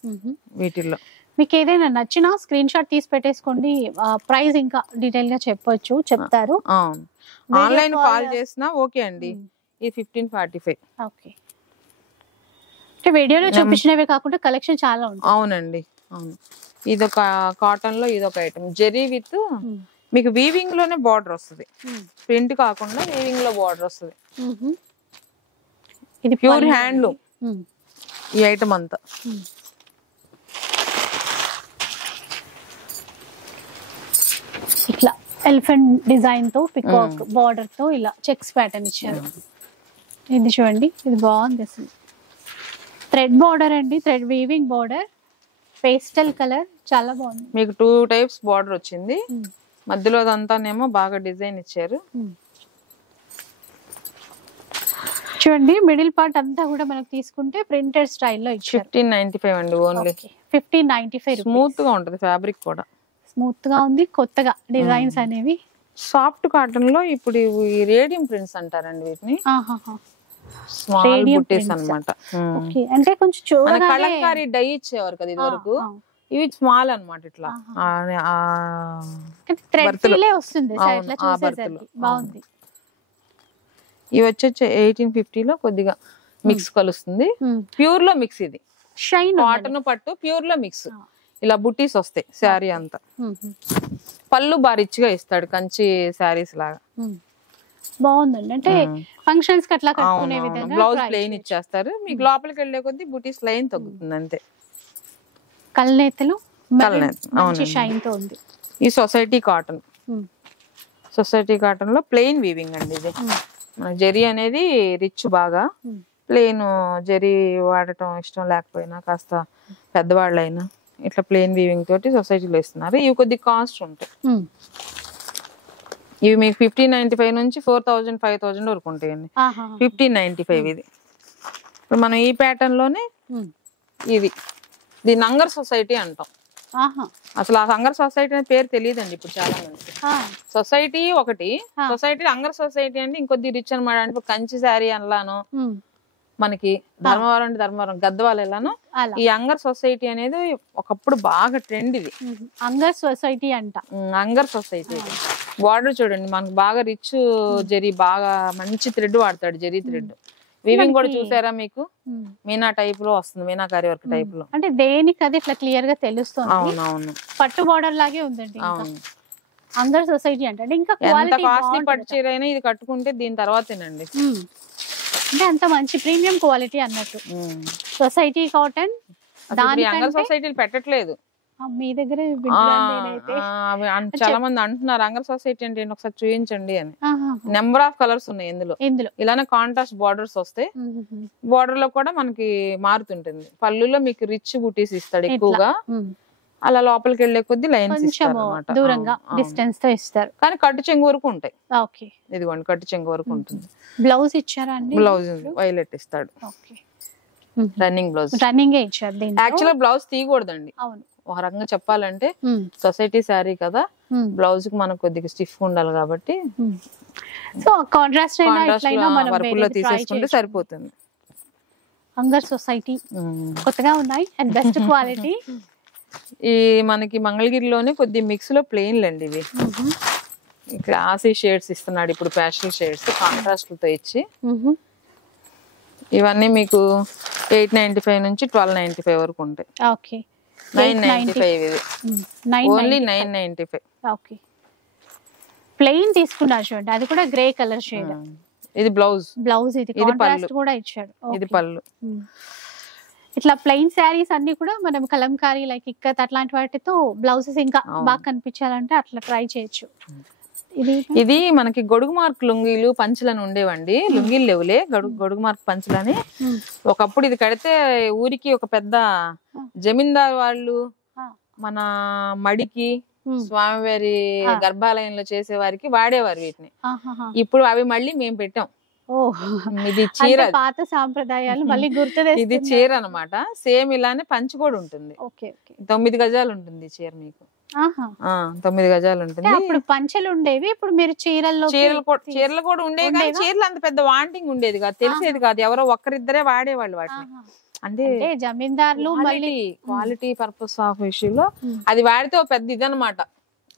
వీటిల్లో. మీకు ఏదైనా నచ్చినా స్క్రీన్ షాట్ తీసి పెట్టేసుకోండి. ప్రైస్ ఇంకా డీటెయిల్ గా చెప్తారు. ఆన్లైన్ కాల్ చేసినా ఓకే అండి. ఇది 1545. ఓకే. వీడియోలో చూపించినవే కాకుండా కలెక్షన్ చాలా ఉంటుంది. అవునండి, అవును. ఇదొక కాటన్ లో ఇదొక ఐటమ్, జెరీ విత్ మీకు వీవింగ్ లోనే బార్డర్ వస్తుంది, ప్రింట్ కాకుండా వీవింగ్ లో బార్డర్ వస్తుంది. ఇది ప్యూర్ హ్యాండ్లూమ్ ఈ ఐటమ్ అంతా. ఇట్లా ఎలిఫెంట్ డిజైన్ తో పికాక్ బార్డర్ తో ఇలా చెక్స్ ప్యాటర్న్ ఇచ్చారు. ఇది చూడండి, ఇది బాగుంది అసలు. థ్రెడ్ బార్డర్ అండి, thread weaving border, pastel colour, చాలా బాగుంది. మీకు 2 టైప్స్ బార్డర్ వచ్చింది, మధ్యలో అదంతానేమో బాగా డిజైన్ ఇచ్చారు. చూడండి మిడిల్ పార్ట్ అంతా కూడా మనకు తీసుకుంటే ప్రింటెడ్ స్టైల్లో ఇచ్చారు. 1595 అండి ఓన్లీ. 1595. స్మూత్ గా ఉంటది, ఫ్యాబ్రిక్ కూడా స్మూత్ గా ఉంది, కొత్తగా డిజైన్స్ అనేవి. సాఫ్ట్ కాటన్ లో ఇప్పుడు ఈ రేడియం ప్రింట్స్ అంటారండి వీటిని, స్మాల్ బుట్టీస్ అన్నమాట. అంటే కొంచెం చూడగానే కలంకారీ డై ఇచ్చేవారు కదా ఇది వరకు, ఇవి స్మాల్ అన్నమాట. ఇట్లా వస్తుంది, బాగుంది. ఇవి వచ్చే 1850 లో కొద్దిగా మిక్స్ కలుస్తుంది, ప్యూర్ లో మిక్స్. ఇది షైన్ కాటన్ పట్టు ప్యూర్ లో మిక్స్. ఇలా బుట్టీస్ వస్తాయి శారీ అంతా. పళ్ళు బాగా రిచ్ గా ఇస్తాడు, కంచి శారీస్ లాగా. బాగుందండి, అంటే ఫంక్షన్స్ కి అట్లా కట్టుకునే విధంగా. బ్లౌజ్ ప్లెయిన్ ఇచ్చేస్తారు, మీకు లోపలికి వెళ్ళే కొద్ది బుటీస్ లైన్ తగ్గుతుంది అంతే. కల్నేతలు షైన్ తో ఉంది. ఈ సొసైటీ కాటన్, సొసైటీ కాటన్ లో ప్లెయిన్ వీవింగ్ అండి. ఇది జరీ అనేది రిచ్ బాగా, ప్లెయిన్ జరీ వాడటం ఇష్టం లేకపోయినా కాస్త పెద్దవాళ్ళైనా ఇట్లా ప్లెయిన్ వీవింగ్ తోటి సొసైటీలో ఇస్తున్నారు. ఇవి కొద్ది కాస్ట్ ఉంటాయి. ఇవి మీకు 1595 నుంచి 4000 5000 వరకు ఉంటాయండి. 1595 ఇది. ఇప్పుడు మనం ఈ ప్యాటర్న్ లోనే ఇది దీన్ని అంగర్ సొసైటీ అంటాం. అసలు ఆ అంగర్ సొసైటీ అనే పేరు తెలియదండి ఇప్పుడు చాలా మంది. సొసైటీ ఒకటి, సొసైటీ అంగర్ సొసైటీ అంటే ఇంకొద్ది రిచ్ అనమాట. అంటే కంచి శారీ అనలాను, మనకి ధర్మవరం అంటే ధర్మవరం గద్వాల ఎలానో ఈ అంగర్ సొసైటీ అనేది ఒకప్పుడు బాగా ట్రెండ్. ఇది అంగర్ సొసైటీ అంట. అంగర్ సొసైటీ బార్డర్ చూడండి, మనకు బాగా రిచ్ జరీ, బాగా మంచి థ్రెడ్ వాడతాడు, జరీ థ్రెడ్. వీవింగ్ కూడా చూసారా మీకు, మీనా టైప్ లో వస్తుంది, మీనాకారి వర్క్ టైప్ లో. అంటే దేనికి అది ఇట్లా క్లియర్ గా తెలుస్తుంది. అవునవును, పట్టు బార్డర్ లాగే ఉందండి. అవును, అంగర్ సొసైటీ అంటే ఇంకా ఎంత కాస్ట్లీ పట్టు చీర అయినా ఇది కట్టుకుంటే దీని తర్వాతేనండి. అంటే అంత మంచి ప్రీమియం క్వాలిటీ అన్నట్టు. సొసైటీ కాటన్ అంగర్ సొసైటీలు పెట్టట్లేదు మీ దగ్గర. చాలా మంది అంటున్నారు అంగర్ సొసైటీ అంటే ఒకసారి చూపించండి అని. నెంబర్ ఆఫ్ కలర్స్ ఉన్నాయి ఇందులో. ఇలానే కాంట్రాస్ట్ బార్డర్స్ వస్తాయి, బార్డర్ లో కూడా మనకి మారుతుంటుంది. పళ్ళులో మీకు రిచ్ బుటీస్ ఇస్తాడు ఎక్కువగా, అలా లోపలికి వెళ్లే కొద్ది లైన్స్ దూరంగా డిస్టెన్స్ తో ఇస్తారు. కానీ కట్టు చెంగు వరకు ఉంటాయి. ఇదిగోండి కట్టు చెంగు వరకు ఉంటుంది. బ్లౌజ్ ఇచ్చారా అండి? బ్లౌజ్ వైలెట్ ఇస్తాడు, రన్నింగ్ బ్లౌజ్. రన్నింగ్ ఇచ్చారు. యాక్చువల్ బ్లౌజ్ తీయకూడదండి. అవును, ఒక రకంగా చెప్పాలంటే సొసైటీ శారీ కదా, బ్లౌజ్ కి మనకు కొద్దిగా స్టిఫ్ ఉండాలి కాబట్టి సో కాంట్రాస్ట్ వర్కుల్లో తీసేసుకుంటే సరిపోతుంది. అంగర్ సొసైటీ కొత్తగా ఉన్నాయి అండ్ బెస్ట్ క్వాలిటీ. ఈ మనకి మంగళగిరిలోనే కొద్ది మిక్స్ లో ప్లెయిన్ అండి ఇవి. క్లాసీ షేడ్స్ ఇస్తున్నాడు ఇప్పుడు, ప్యాస్టల్ షేడ్స్ కాంట్రాస్ట్ తో ఇచ్చి. ఇవన్నీ మీకు 895 నుంచి 1295 వరకు ఉంటాయి. 995 ఇది ఓన్లీ 995. ఓకే, ప్లెయిన్ తీసుకున్నారు చూడండి, అది కూడా గ్రే కలర్ షేడ్. ఇది బ్లౌజ్. ఇది కాంట్రాస్ట్ కూడా ఇచ్చాడు. ఇది పళ్ళు. ఇట్లా ప్లెయిన్ శారీస్ అన్ని కూడా మనం కలంకారీ లైక్ ఇక్కత్ అట్లాంటి వాటితో బ్లౌజెస్ ఇంకా బాగా కనిపించాలంటే అట్లా ట్రై చేయొచ్చు. ఇది మనకి గొడుగు మార్క్ లుంగీలు పంచలని ఉండేవండి, లుంగీలు లేవులే, గొడుగు మార్క్ పంచలని. ఒకప్పుడు ఇది కడితే ఊరికి ఒక పెద్ద జమీందార్ వాళ్ళు మన మడికి స్వామివారి గర్భాలయంలో చేసే వారికి వాడేవారు వీటిని. ఇప్పుడు అవి మళ్ళీ మేము పెట్టాం. ఇది చీర, పాత సాంప్రదాయాలు మళ్ళీ గుర్తు. ఇది చీర అనమాట, సేమ్ ఇలానే పంచ కూడా ఉంటుంది. 9 గజాలు ఉంటుంది చీర మీకు. 9 గజాలు ఉంటుంది. అప్పుడు పంచలు ఉండేవి, ఇప్పుడు మీరు చీరలు కూడా ఉండేవి. కానీ చీరలు అంత పెద్ద వాంటింగ్ ఉండేది కాదు, తెలిసేది కాదు, ఎవరో ఒక్కరిద్దరే వాడేవాళ్ళు వాటిని. అంటే జమీందారులు మళ్ళీ క్వాలిటీ పర్పస్ ఆఫ్ ఇష్యూలో అది వాడితే ఒక పెద్ద ఇదనమాట.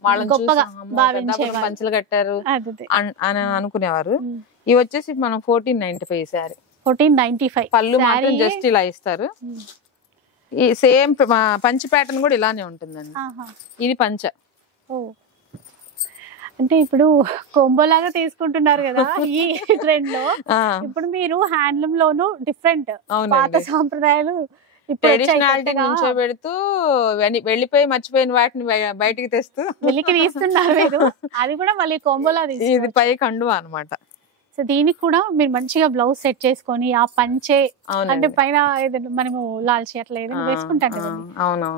వాళ్ళని పంచలు కట్టారు అని అనుకునేవారు. ఇవి వచ్చేసి మనం 1495 శారీ. 1495. పళ్ళు మాత్రం జస్ట్ ఇలా ఇస్తారు. ఈ సేమ్ పంచ ప్యాటర్న్ కూడా ఇలానే ఉంటుందండి. ఇది పంచ. అంటే ఇప్పుడు కొంబోలాగా తీసుకుంటున్నారు కదా ఈ ట్రెండ్ లో. ఇప్పుడు మీరు హ్యాండ్లూమ్ లోను డిఫరెంట్ పాత సాంప్రదాయాలు ట్రెడిషనాలిటీ నుంచో పెడుతూ వెళ్ళిపోయి మర్చిపోయిన వాటిని బయటికి తెస్తూ వెళ్ళికి తీస్తున్నారు మీరు. అది కూడా మళ్ళీ కొంబోలా ఇది పై కండువా అన్నమాట. సో దీనికి కూడా మీరు మంచిగా బ్లౌజ్ సెట్ చేసుకొని ఆ పంచే అంటే పైన ఏదైనా మనము లాల్చి అట్లా ఏదైనా వేసుకుంటాం కదా,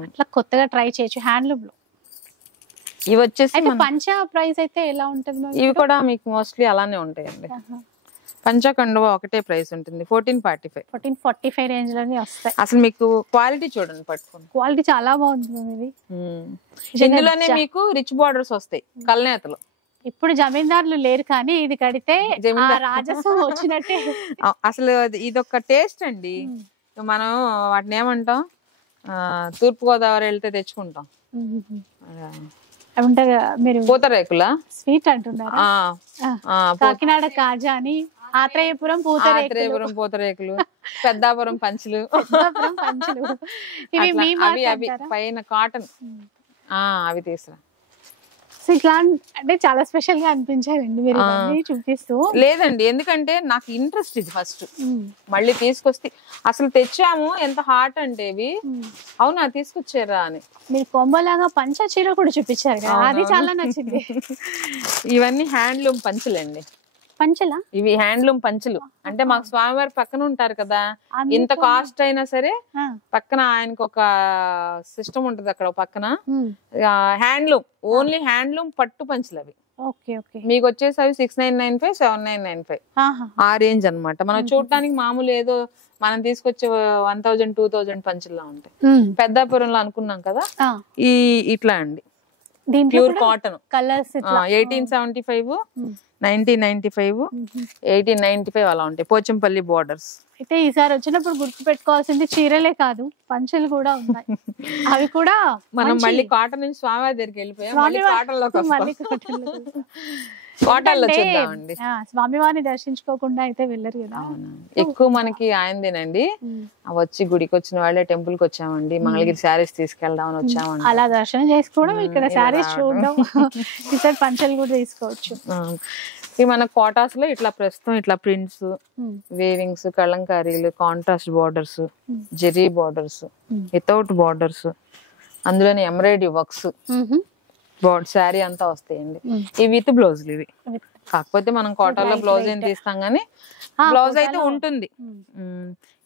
అట్లా కొత్తగా ట్రై చేయొచ్చు హ్యాండ్లూమ్ లో. ఇవి వచ్చేసి పంచా ప్రైస్ అయితే ఎలా ఉంటది? ఇవి కూడా మీకు మోస్ట్లీ అలానే ఉంటాయండి. పంచా కండువా ఒకటే ప్రైస్ ఉంటుంది 1445. 1445 రేంజ్ లోనే వస్తాయి. అసలు మీకు క్వాలిటీ చూడండి, పట్టుకోండి క్వాలిటీ చాలా బాగుంటుంది ఇది. ఇందులోనే మీకు రిచ్ బార్డర్స్ వస్తాయి కల్నేతలు. ఇప్పుడు జమీందారులు లేరు కానీ ఇది కడితే రాజస్వం వచ్చినట్టే. అసలు ఇదొక టేస్ట్ అండి. మనం వాటిని ఏమంటాం, తూర్పు గోదావరి వెళ్తే తెచ్చుకుంటాం. మీరు పూతరేకుల స్వీట్ అంటున్నారు. కాకినాడ కాజా అని, ఆత్రేయపురం పూతరేకులు, పెద్దాపురం పంచులు. అవి పైన కాటన్ అవి తీసురా. సో ఇట్లా అంటే చాలా స్పెషల్ గా అనిపించారండి మీరు చూపిస్తూ. లేదండి, ఎందుకంటే నాకు ఇంట్రెస్ట్ ఇది ఫస్ట్. మళ్ళీ తీసుకొస్తే అసలు తెచ్చాము, ఎంత హాట్ అంటే ఇవి. అవునా తీసుకొచ్చారా అని. మీరు కొంబలాగా పంచ చీర కూడా చూపించారు కదా, అది చాలా నచ్చింది. ఇవన్నీ హ్యాండ్లూమ్ పంచులండి. పంచలా? ఇవి హ్యాండ్లూమ్ పంచులు. అంటే మాకు స్వామివారి పక్కన ఉంటారు కదా, ఇంత కాస్ట్ అయినా సరే పక్కన ఆయనకు ఒక సిస్టమ్ ఉంటది అక్కడ పక్కన. హ్యాండ్లూమ్, ఓన్లీ హ్యాండ్లూమ్ పట్టు పంచులు అవి. మీకు వచ్చేసి అవి 6995, 7995 ఆ రేంజ్ అనమాట. మనం చూడటానికి మామూలు ఏదో మనం తీసుకొచ్చే 1000, 2000 పంచుల్లా ఉంటాయి. పెద్దాపురంలో అనుకున్నాం కదా, ఈ ఇట్లా అండి ప్యూర్ కాటన్. కలర్స్ 1875, 1995, 1895 అలా ఉంటాయి. పోచంపల్లి బోర్డర్స్. అయితే ఈసారి వచ్చినప్పుడు గుర్తు పెట్టుకోవాల్సింది చీరలే కాదు, పంచలు కూడా ఉన్నాయి. అవి కూడా మనం మళ్ళీ కాటన్ నుంచి స్వామివారి దగ్గరికి వెళ్ళిపోయాం, మళ్ళీ కాటన్ లోకి కాటన్ లో చూద్దామండి. స్వామివారిని దర్శించుకోకుండా అయితే వెళ్ళరు కదా. ఎక్కువ మనకి ఆయనదేనండి. వచ్చి గుడికి వచ్చిన వాళ్ళే టెంపుల్ కి వచ్చామండి, మంగళగిరి శారీస్ తీసుకెళ్దామని వచ్చామండి. అలా దర్శనం చేసుకోవడం, ఇక్కడ శారీస్ చూడడం, ఈసారి పంచలు కూడా తీసుకోవచ్చు. ఇవి మన కోటాస్ లో ఇట్లా ప్రస్తుతం ఇట్లా ప్రింట్స్, వేవింగ్స్, కలంకారీలు, contrast borders, zari borders, without borders, అందులోనే ఎంబ్రాయిడరీ వర్క్స్ శారీ అంతా వస్తాయండి. ఇవి విత్ బ్లౌజులు. ఇవి కాకపోతే మనం కోటాలో బ్లౌజ్ ఏం తీస్తాం గానీ బ్లౌజ్ అయితే ఉంటుంది.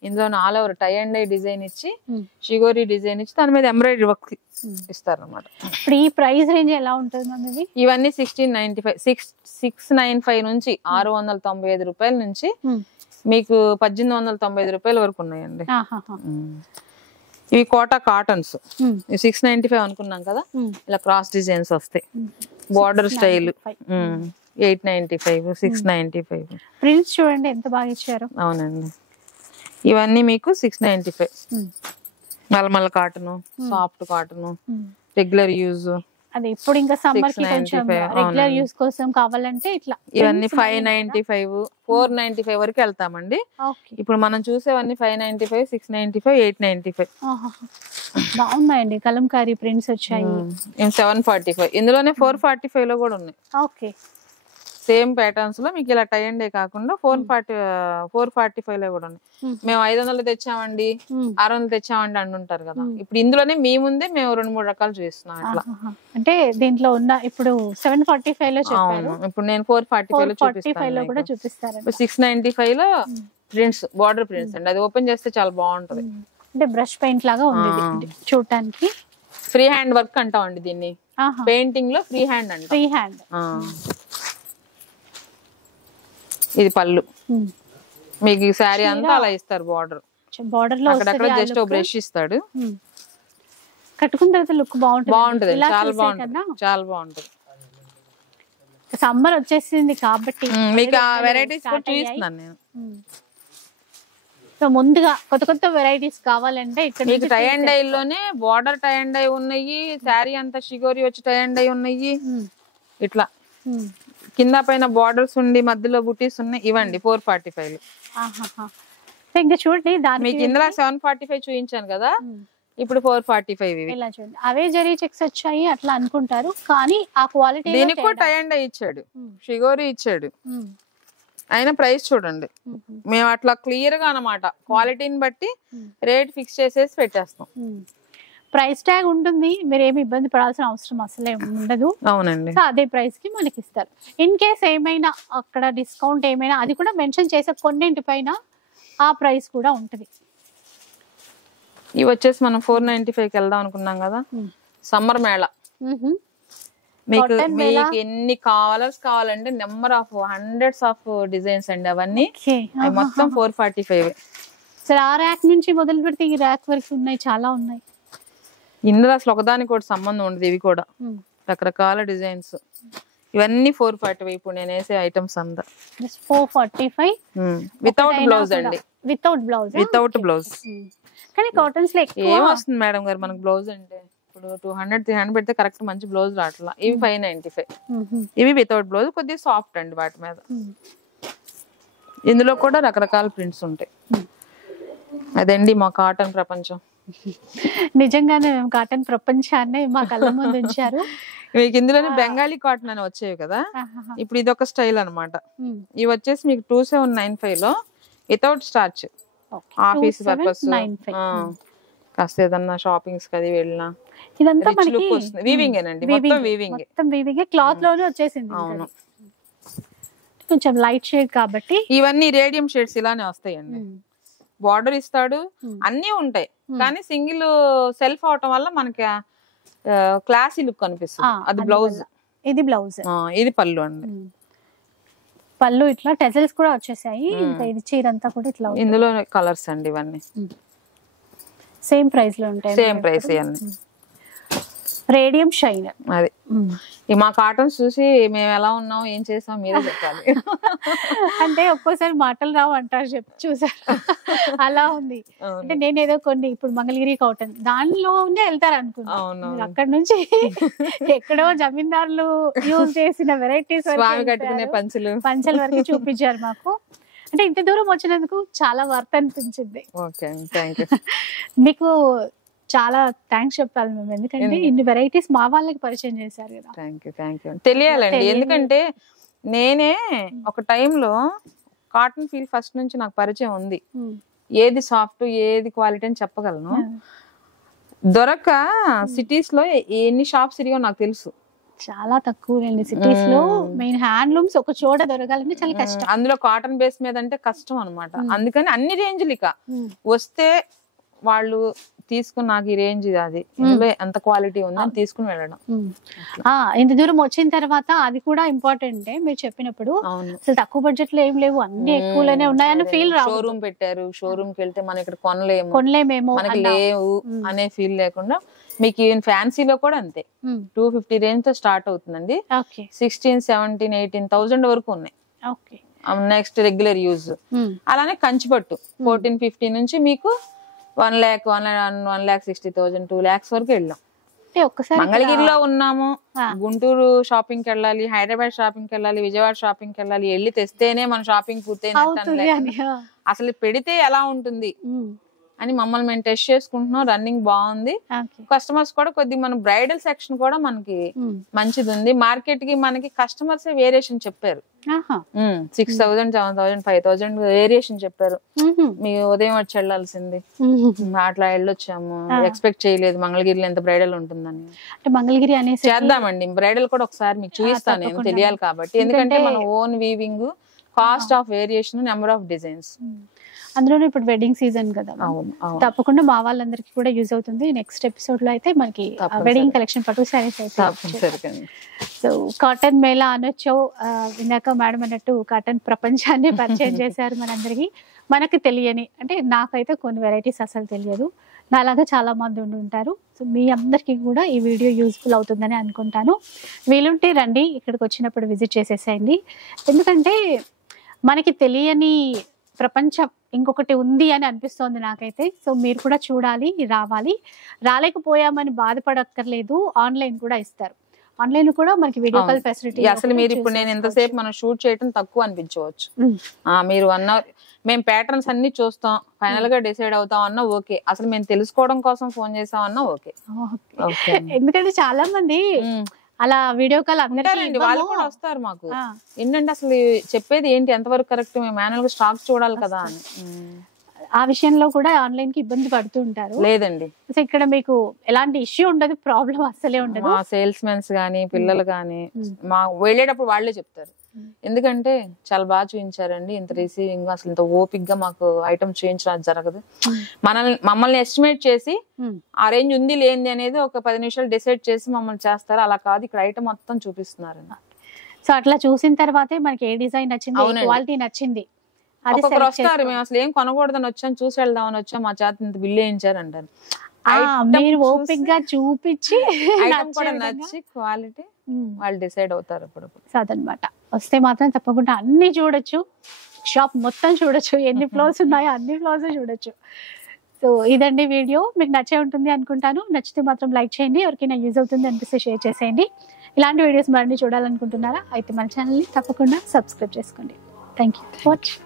ఇందులో all over tie and dye design ఇచ్చి, షిగోరి డిజైన్ ఇచ్చి, దాని మీద ఎంబ్రాయిడరీ వర్క్ ఇస్తారు అన్నమాట. ఇప్పుడు ఈ ప్రైస్ రేంజ్ ఎలా ఉంటుంది? ఇవన్నీ 1695, 695 నుంచి 695 రూపాయల నుంచి మీకు 1895 రూపాయల వరకు ఉన్నాయండి. ఇవి కోటా కాటన్స్ 695 అనుకున్నాం కదా, ఇలా క్రాస్ డిజైన్స్ వస్తాయి. Border style 895, 695. ప్రింట్స్ చూడండి ఎంత బాగా ఇచ్చారు. అవునండి, ఇవన్నీ మీకు 695. Malmal cotton, soft cotton, regular use. అది ఇప్పుడు ఇంకా సమ్మర్ కి కొంచెం రెగ్యులర్ యూస్ కోసం కావాలంటే ఇట్లా ఇవన్నీ 595, 495 వరకు వెళ్తామండి. ఇప్పుడు మనం చూసేవన్నీ 595, 695, 895. బాగున్నాయండి, కలంకారీ ప్రింట్స్ వచ్చాయి. 745, ఇందులోనే 445 లో కూడా ఉన్నాయి. ఓకే, సేమ్ ప్యాటర్న్స్ లో మీకు ఇలా టై అండ్ డే కాకుండా 445 లో కూడా ఉన్నాయి. మేము 500 తెచ్చామండి, 600 తెచ్చామండి అంటుంటారు కదా. ఇప్పుడు ఇందులోనే మీ ముందే మేము 2-3 రకాలు చూస్తున్నాం. అట్లా అంటే దీంట్లో ఉన్న ఇప్పుడు 745 లో చెప్పారు, ఇప్పుడు నేను 445 లో చూపిస్తాను. 695 లో ప్రింట్స్, బార్డర్ ప్రింట్స్ అండి. అది ఓపెన్ చేస్తే చాలా బాగుంటది. అంటే బ్రష్ పెయింట్ లాగా ఉంది చూడటానికి. ఫ్రీ హ్యాండ్ వర్క్ అంటాం అండి దీన్ని. పెయింటింగ్ లో ఫ్రీ హ్యాండ్ అంట. Free hand. ఇది పళ్ళు. మీకు ఈ శారీ అంతా అలా ఇస్తారు. బార్డర్ లో అక్కడక్కడ జస్ట్ బ్రష్ ఇస్తాడు. కట్టుకున్న తర్వాత లుక్ బాగుంటుంది. చాలా బాగుంటుంది, చాలా బాగుంటుంది. సమ్మర్ వచ్చేసింది కాబట్టి మీకు ఆ వెరైటీస్ కూడా చూపిస్తున్నాను నేను. సో ముందుగా కొత్త కొత్త వెరైటీస్ కావాలంటే ఇక్కడ మీకు టై అండ్ డై లోనే బార్డర్ టై అండ్ డై ఉన్నాయి, శారీ అంతా షిగోరి వచ్చి టై అండ్ డై ఉన్నాయి. ఇట్లా కింద పైన బార్డర్స్ ఉండి మధ్యలో బుటీస్ ఉన్నాయి. ఇవ్వండి 445. ఇంకా చూడండి దానికి మీకు ఇందులో 745 చూపించాను కదా, ఇప్పుడు 445 ఇవి. ఇలా చూడండి అవే జరీ చెక్స్ వచ్చాయి అట్లా అనుకుంటారు, కానీ ఆ క్వాలిటీ దీనికి కూడా టై అండ్ డై ఇచ్చాడు, షిగోరి ఇచ్చాడు. అయినా ప్రైస్ చూడండి, మేము అట్లా క్లియర్ గా అన్నమాట క్వాలిటీని బట్టి రేట్ ఫిక్స్ చేసేసి పెట్టేస్తాం. ప్రైస్ ట్యాగ్ ఉంటుంది, మీరు ఏమి ఇబ్బంది పడాల్సిన అవసరం అసలే ఉండదు. అవునండి, అదే ప్రైస్ కి మనకి ఇస్తారు. ఇన్ కేస్ ఏమైనా అక్కడ డిస్కౌంట్ ఏమైనా అది కూడా మెన్షన్ చేసే కొన్నింటి పైన ఆ ప్రైస్ కూడా ఉంటుంది. ఇవి వచ్చేసి మనం 495కి వెళ్దాం అనుకున్నాం కదా, సమ్మర్ మేళ. మీకు ఎన్ని కలర్స్ కావాలంటే number of hundreds of designs అండి, అవన్నీ మొత్తం 445. సరే ఆ ర్యాక్ నుంచి మొదలు పెడితే ఈ ర్యాక్ వరకు ఉన్నాయి, చాలా ఉన్నాయి. ఇందులో అసలు ఒకదానికి కూడా సంబంధం ఉండదు, ఇవి కూడా రకరకాల డిజైన్స్. ఇవన్నీ 445 ఇప్పుడు నేను వేసే ఐటమ్స్ అంతా 445 వితౌట్ బ్లౌజ్ అండి. Without blouse. కానీ కాటన్స్ లో ఏమొస్తుంది మేడం గారు మనకు బ్లౌజ్ అంటే? ఇప్పుడు 200-300 పెడితే కరెక్ట్ మంచి బ్లౌజ్ రాట్లా. ఇవి 595. ఇవి వితౌట్ బ్లౌజ్, కొద్దిగా సాఫ్ట్ అండి వాటి మీద. ఇందులో కూడా రకరకాల ప్రింట్స్ ఉంటాయి. అదండి మా కాటన్ ప్రపంచం. నిజంగానే మేము కాటన్ ప్రపంచాన్ని మా కళ్ళ ముందు ఉంచారు. మీకు ఇందులోనే బెంగాలీ కాటన్ అని వచ్చేవి కదా, ఇప్పుడు ఇది ఒక స్టైల్ అనమాట. ఇవి వచ్చేసి మీకు 2795 లో వితౌట్ స్టార్చ్, ఆఫీస్ పర్పస్, కాస్త ఏదన్నా షాపింగ్స్ కది వెళ్ళినా. ఇదంతా మనకి వీవింగ్ ఏనండి, మొత్తం వీవింగ్. మొత్తం వీవింగ్ క్లాత్ లోనే వచ్చేసింది. అవును, కొంచెం లైట్ షేడ్ కాబట్టి. ఇవన్నీ రేడియం షేడ్స్ ఇలానే వస్తాయండి. బార్డర్ ఇస్తాడు, అన్ని ఉంటాయి, కానీ సింగిల్ సెల్ఫ్ అవటం వల్ల మనకి క్లాసీ లుక్ కనిపిస్తుంది. అది బ్లౌజ్, ఇది బ్లౌజ్, ఇది పళ్ళు అండి. పళ్ళు ఇట్లా టెజల్స్ కూడా వచ్చేసాయి. ఇంకా ఇది చీర అంతా కూడా ఇట్లా. ఇందులో కలర్స్ అండి ఇవన్నీ సేమ్ ప్రైస్ లో ఉంటాయి. సేమ్ ప్రైస్ ఇవన్నీ. Radium shine. అది మా కాటన్స్ చూసి మేము ఎలా ఉన్నాం ఏం చేసాం మీరే చెప్పాలి. అంటే ఒక్కోసారి మాటలు రావు అంటారు, చూసారు అలా ఉంది. అంటే నేను ఏదో కొన్ని ఇప్పుడు మంగళగిరి కాటన్ దానిలోనే వెళ్తారు అనుకున్నాను, అక్కడ నుంచి ఎక్కడో జమీందారులు యూజ్ చేసిన వెరైటీస్ కట్టుకునే పంచల వరకు చూపించారు మాకు. అంటే ఇంత దూరం వచ్చినందుకు చాలా వర్త్ అనిపించింది. మీకు చాలా థ్యాంక్స్ చెప్పాలి మేము, ఎందుకంటే ఇన్ని వెరైటీస్ మా వాళ్ళకి పరిచయం చేశారు కదా. Thank you. తెలియాలండి, ఎందుకంటే నేనే ఒక టైంలో కాటన్ ఫీల్ ఫస్ట్ నుంచి నాకు పరిచయం ఉంది. ఏది సాఫ్ట్ ఏది క్వాలిటీ అని చెప్పగలను. దొరక సిటీస్ లో ఎన్ని షాప్స్ తిరిగా నాకు తెలుసు. చాలా తక్కువ సిటీస్ లో మెయిన్ హ్యాండ్లూమ్స్ ఒక చోట దొరకాలంటే చాలా కష్టం. అందులో కాటన్ బేస్ మీద అంటే కష్టం అనమాట. అందుకని అన్ని రేంజ్లు ఇక వస్తే వాళ్ళు తీసుకుని నాకు ఈ రేంజ్ అది ఎంత క్వాలిటీ ఉందని తీసుకుని వెళ్ళడం. ఇంత దూరం వచ్చిన తర్వాత అది కూడా ఇంపార్టెంట్. మీరు చెప్పినప్పుడు అసలు తక్కువ బడ్జెట్ లో ఏం లేవు, అన్ని ఎక్కువలోనే ఉన్నాయని ఫీల్ రావు. షోరూమ్ పెట్టారు, షోరూమ్ కి వెళ్తే మనం ఇక్కడ కొనలేమేమో మనకి లేవు అనే ఫీల్ లేకుండా మీకు ఈవెన్ ఫ్యాన్సీలో కూడా అంతే 250 రేంజ్ తో స్టార్ట్ అవుతుందండి. 16, 17, 18,000 వరకు ఉన్నాయి. Next regular use. అలానే కంచిపట్టు 1450 నుంచి మీకు 1 lakh, 1,60,000, 2 lakhs వరకు వెళ్ళాం. మంగళగిరిలో ఉన్నాము, గుంటూరు షాపింగ్ కి వెళ్ళాలి, హైదరాబాద్ షాపింగ్ కి వెళ్ళాలి, విజయవాడ షాపింగ్ కి వెళ్ళాలి, వెళ్ళి తెస్తేనే మన షాపింగ్ పూర్తయినట్టు. అసలు పెడితే ఎలా ఉంటుంది అని మమ్మల్ని మేము టెస్ట్ చేసుకుంటున్నాం. రన్నింగ్ బాగుంది. కస్టమర్స్ కూడా కొద్దిగా మన బ్రైడల్ సెక్షన్ కూడా మనకి మంచిది ఉంది. మార్కెట్ కి మనకి కస్టమర్స్ వేరియేషన్ చెప్పారు. 6,000, 7,000, 5,000 వేరియేషన్ చెప్పారు. మీ ఉదయం వచ్చి వెళ్ళాల్సింది, అట్లా వెళ్ళొచ్చాము. ఎక్స్పెక్ట్ చేయలేదు మంగళగిరిలో ఎంత బ్రైడల్ ఉంటుందని. మంగళగిరి అనేసి చేద్దామండి, బ్రైడల్ కూడా ఒకసారి మీకు చూపిస్తాను నేను, తెలియాలి కాబట్టి. ఎందుకంటే మన own weaving, cost of variation, number of designs. అందులోనే ఇప్పుడు వెడ్డింగ్ సీజన్ కదా, తప్పకుండా మా వాళ్ళందరికీ కూడా యూజ్ అవుతుంది. నెక్స్ట్ ఎపిసోడ్ లో అయితే మనకి వెడ్డింగ్ కలెక్షన్ పట్టు సారీస్ అయితే. సో కాటన్ మేళా అనొచ్చు. ఇందాక మేడం అన్నట్టు కాటన్ ప్రపంచాన్ని పరిచయం చేశారు మనందరికి. మనకి తెలియని అంటే నాకైతే కొన్ని వెరైటీస్ అసలు తెలియదు, నాలాగా చాలా మంది ఉండి ఉంటారు. సో మీ అందరికీ కూడా ఈ వీడియో యూజ్ఫుల్ అవుతుందని అనుకుంటాను. వీలుంటే రండి, ఇక్కడికి వచ్చినప్పుడు విజిట్ చేసేసేయండి. ఎందుకంటే మనకి తెలియని ప్రపంచం ఇంకొకటి ఉంది అని అనిపిస్తోంది నాకైతే. సో మీరు కూడా చూడాలి, రావాలి. రాలేకపోయామని బాధపడక్కర్లేదు, ఆన్లైన్ కూడా ఇస్తారు. ఆన్లైన్ కూడా మనకి వీడియో కాల్ ఫెసిలిటీ. అసలు మీరు ఇప్పుడు నేను ఎంతసేపు మనం షూట్ చేయడం తక్కువ అనిపించవచ్చు. మీరు 1 hour మేము ప్యాటర్న్స్ అన్ని చూస్తాం, ఫైనల్ గా డిసైడ్ అవుతాం అన్నా ఓకే, అసలు మేము తెలుసుకోవడం కోసం ఫోన్ చేసాం అన్నా ఓకే. ఎందుకంటే చాలా మంది అలా వీడియో కాల్ అందరికీ వాళ్ళు కూడా వస్తారు మాకు. ఏంటంటే అసలు చెప్పేది ఏంటి, ఎంతవరకు కరెక్ట్, మేము మాన్యువల్ గా స్టాక్ చూడాలి కదా అని. ఆ విషయంలో కూడా ఆన్లైన్ కి ఇబ్బంది పడుతూ ఉంటారు. లేదండి, సో ఇక్కడ మీకు ఎలాంటి ఇష్యూ ఉండదు, ప్రాబ్లం అస్సలే ఉండదు. మా సేల్స్ మెన్స్ గానీ పిల్లలు గానీ మా వెళ్ళేటప్పుడు వాళ్ళే చెప్తారు, ఎందుకంటే చాలా బాగా చూపించారండి, ఇంత రిసీవింగ్, అసలు ఇంత ఓపిక్ గా మాకు ఐటమ్ చూపించడం జరగదు. మమ్మల్ని ఎస్టిమేట్ చేసి ఆ రేంజ్ ఉంది లేనిది అనేది ఒక 10 నిమిషాలు డిసైడ్ చేసి మమ్మల్ని చేస్తారు. అలా కాదు, ఇక్కడ ఐటమ్ మొత్తం చూపిస్తున్నారు. సో అట్లా చూసిన తర్వాతే మనకి ఏ డిజైన్ నచ్చింది, క్వాలిటీ నచ్చింది, ఒక్కొక్కరు వస్తారు, మేము అసలు ఏం కొనకూడదని వచ్చాం, చూసి వెళ్దామని వచ్చాం, మా చేత ఇంత బిల్ వేయించారు అంటారు. మీరు ఓపిక్ గా చూపించి నచ్చి క్వాలిటీ వాళ్ళు డిసైడ్ అవుతారు. ఇప్పుడు అదనమాట. వస్తే మాత్రం తప్పకుండా అన్ని చూడొచ్చు, షాప్ మొత్తం చూడొచ్చు, ఎన్ని ఫ్లోర్స్ ఉన్నాయో అన్ని ఫ్లోర్స్ చూడొచ్చు. సో ఇదండి వీడియో, మీకు నచ్చే ఉంటుంది అనుకుంటాను. నచ్చితే మాత్రం లైక్ చేయండి, ఎవరికైనా యూజ్ అవుతుంది అనిపిస్తే షేర్ చేసేయండి. ఇలాంటి వీడియోస్ మరిన్ని చూడాలనుకుంటున్నారా అయితే మన ఛానల్ని తప్పకుండా సబ్స్క్రైబ్ చేసుకోండి. Thank you for watching.